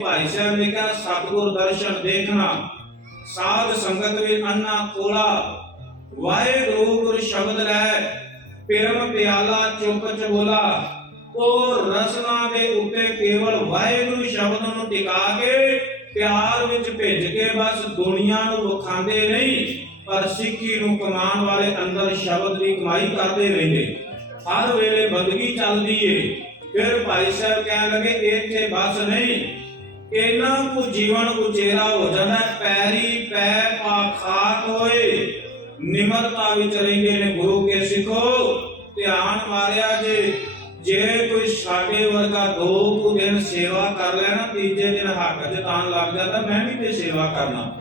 ਭਾਈ ਸਾਹਿਬ ਨੇ ਕਿਹਾ ਸਤਿਗੁਰ ਦਰਸ਼ਨ ਦੇਖਣਾ, ਸਾਧ ਸੰਗਤ ਵਿੱਚ ਅੰਨਾ ਕੋਲਾ। ਵਾਹਿਗੁਰੂ ਗੁਰ ਸ਼ਬਦ ਰਹਿ, ਪਿਰਮ ਪਿਆਲਾ ਚੁੱਪ ਚਬੋਲਾ। ਉਹ ਰਸਨਾ ਦੇ ਉੱਤੇ ਕੇਵਲ ਵਾਹਿਗੁਰੂ ਸ਼ਬਦ ਨੂੰ ਟਿਕਾ ਕੇ ਪਿਆਰ ਵਿੱਚ ਭਿੱਜ ਕੇ ਬਸ ਦੁਨੀਆ ਨੂੰ ਵਿਖਾਉਂਦੇ ਨਹੀਂ, ਪਰ ਸਿੱਖੀ ਨੂੰ ਕਮਾਉਣ ਵਾਲੇ ਅੰਦਰ ਸ਼ਬਦ ਦੀ ਕਮਾਈ ਕਰਦੇ ਰਹਿੰਦੇ। ਹਰ ਵੇਲੇ ਬੰਦਗੀ ਚੱਲਦੀ ਏ। ਫਿਰ ਭਾਈ ਸਾਹਿਬ ਕਹਿਣ ਲੱਗੇ, ਇੱਥੇ ਬਸ ਨਹੀਂ ਇਹਨਾਂ ਕੁ ਜੀਵਨ ਉਚੇਰਾ ਹੋ ਜਾਂਦਾ ਪੈਰੀ ਪੈ ਪਾ ਹੋਏ। ਨਿਮਰਤਾ ਵਿੱਚ ਰਹਿੰਦੇ ਨੇ ਗੁਰੂ ਕੇ ਸਿੱਖੋ। ਧਿਆਨ ਮਾਰਿਆ ਜੇ ਜੇ ਕੋਈ ਸਾਡੇ ਵਰਗਾ ਦੋ ਕੁ ਦਿਨ ਸੇਵਾ ਕਰ ਲੈਣਾ, ਤੀਜੇ ਦਿਨ ਹੱਕ ਜਤਾਨ ਲੱਗ ਜਾਂਦਾ ਮੈਂ ਵੀ ਤੇ ਸੇਵਾ ਕਰਨਾ।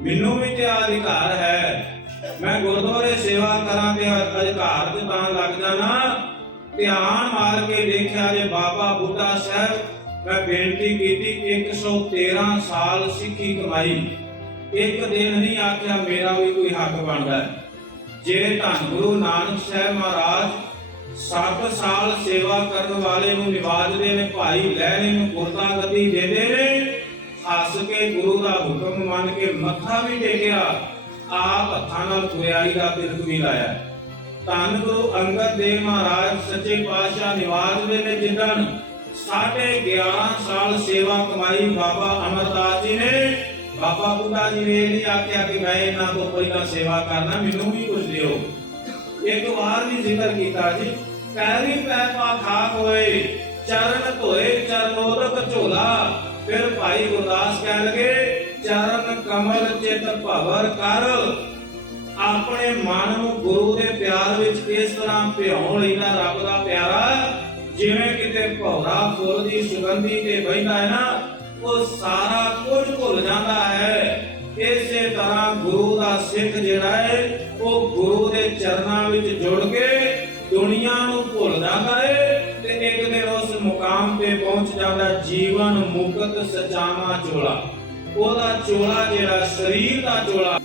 ਮੈਨੂੰ ਵੀ ਤੇ ਅਧਿਕਾਰ ਹੈ। ਮੈਂ ਗੁਰਦੁਆਰੇ ਸੇਵਾ ਕਰਾਂ ਤੇ ਅਧਿਕਾਰ ਜਤਾਨ ਲੱਗ ਜਾਣਾ। ਧਿਆਨ ਮਾਰ ਕੇ ਦੇਖਿਆ ਜੇ ਬਾਬਾ ਬੁੱਢਾ ਸਾਹਿਬ ਮੈਂ ਬੇਨਤੀ ਕੀਤੀ 113 ਸਾਲ ਸਿੱਖੀ ਕਮਾਈ। ਇੱਕ ਦਿਨ ਨਹੀਂ ਆਖਿਆ ਮੇਰਾ ਵੀ ਕੋਈ ਹੱਕ ਬਣਦਾ ਜੇ ਧੰਨ ਗੁਰੂ ਨਾਨਕ ਸਾਹਿਬ ਮਹਾਰਾਜ 7 ਸਾਲ ਸੇਵਾ ਕਰਨ ਵਾਲੇ ਨੂੰ ਨਿਵਾਜਦੇ ਨੇ, ਭਾਈ ਲਹਿਰੇ ਨੂੰ ਗੁਰਦਾ ਗਤੀ ਦੇਦੇ ਨੇ, ਹੱਸ ਕੇ ਗੁਰੂ ਦਾ ਹੁਕਮ ਮੰਨ ਕੇ ਮੱਥਾ ਵੀ ਟੇਕਿਆ, ਆਪ ਹੱਥਾਂ ਨਾਲ ਗੁਰਿਆਈ ਦਾ ਤਿਲਕ ਵੀ ਲਾਇਆ। ਧੰਨ ਗੁਰੂ ਅੰਗਦ ਦੇਵ ਮਹਾਰਾਜ ਸੱਚੇ ਪਾਤਸ਼ਾਹ ਨਿਵਾਜਦੇ ਨੇ ਜਿੱਦਣ ਸਾਢੇ 11 ਸਾਲ ਸੇਵਾ ਕਮਾਈ ਬਾਬਾ ਅਮਰਦਾਸ ਜੀ ਨੇ, ਬਾਬਾ ਬੁੱਢਾ ਜੀ ਨੇ ਨਹੀਂ ਆਖਿਆ ਕਿ ਮੈਂ ਇਹਨਾਂ ਤੋਂ ਪਹਿਲਾਂ ਸੇਵਾ ਕਰਨਾ, ਮੈਨੂੰ ਵੀ ਕੁਝ ਦਿਓ। ਇੱਕ ਵਾਰ ਵੀ ਜ਼ਿਕਰ ਕੀਤਾ ਜੀ, ਪੈਰੀ ਪੈ ਪਾ ਖਾਕ ਹੋਏ, ਚਰਨ ਧੋਏ ਚਰਨੋਦਕ ਝੋਲਾ। ਫਿਰ ਭਾਈ ਗੁਰਦਾਸ ਕਹਿ ਲੱਗੇ, ਚਰਨ ਕਮਲ ਚਿਤ ਭਵਰ ਕਰ। ਆਪਣੇ ਮਨ ਨੂੰ ਗੁਰੂ ਦੇ ਪਿਆਰ ਵਿੱਚ ਇਸ ਤਰ੍ਹਾਂ ਭਿਉਣ ਲੈਣਾ ਰੱਬ ਦਾ ਪਿਆਰਾ, ਜਿਵੇਂ ਕਿਤੇ ਭੌਰਾ ਫੁੱਲ ਦੀ ਸੁਗੰਧੀ ਤੇ ਬਹਿੰਦਾ ਹੈ ਨਾ, ਉਹ ਸਾਰਾ ਕੁਝ ਭੁੱਲ ਜਾਂਦਾ ਹੈ। ਇਸੇ ਤਰ੍ਹਾਂ ਗੁਰੂ ਦਾ ਸਿੱਖ ਜਿਹੜਾ ਹੈ, ਉਹ ਗੁਰੂ ਦੇ ਚਰਨਾਂ ਵਿੱਚ ਜੁੜ ਕੇ ਦੁਨੀਆ ਨੂੰ ਭੁੱਲ ਜਾਂਦਾ ਹੈ ਤੇ ਇੱਕ ਦਿਨ ਉਸ ਮੁਕਾਮ ਤੇ ਪਹੁੰਚ ਜਾਂਦਾ ਜੀਵਨ ਮੁਕਤ ਸਚਾਵਾ ਚੋਲਾ। ਉਹਦਾ ਚੋਲਾ ਜਿਹੜਾ ਸਰੀਰ ਦਾ ਚੋਲਾ।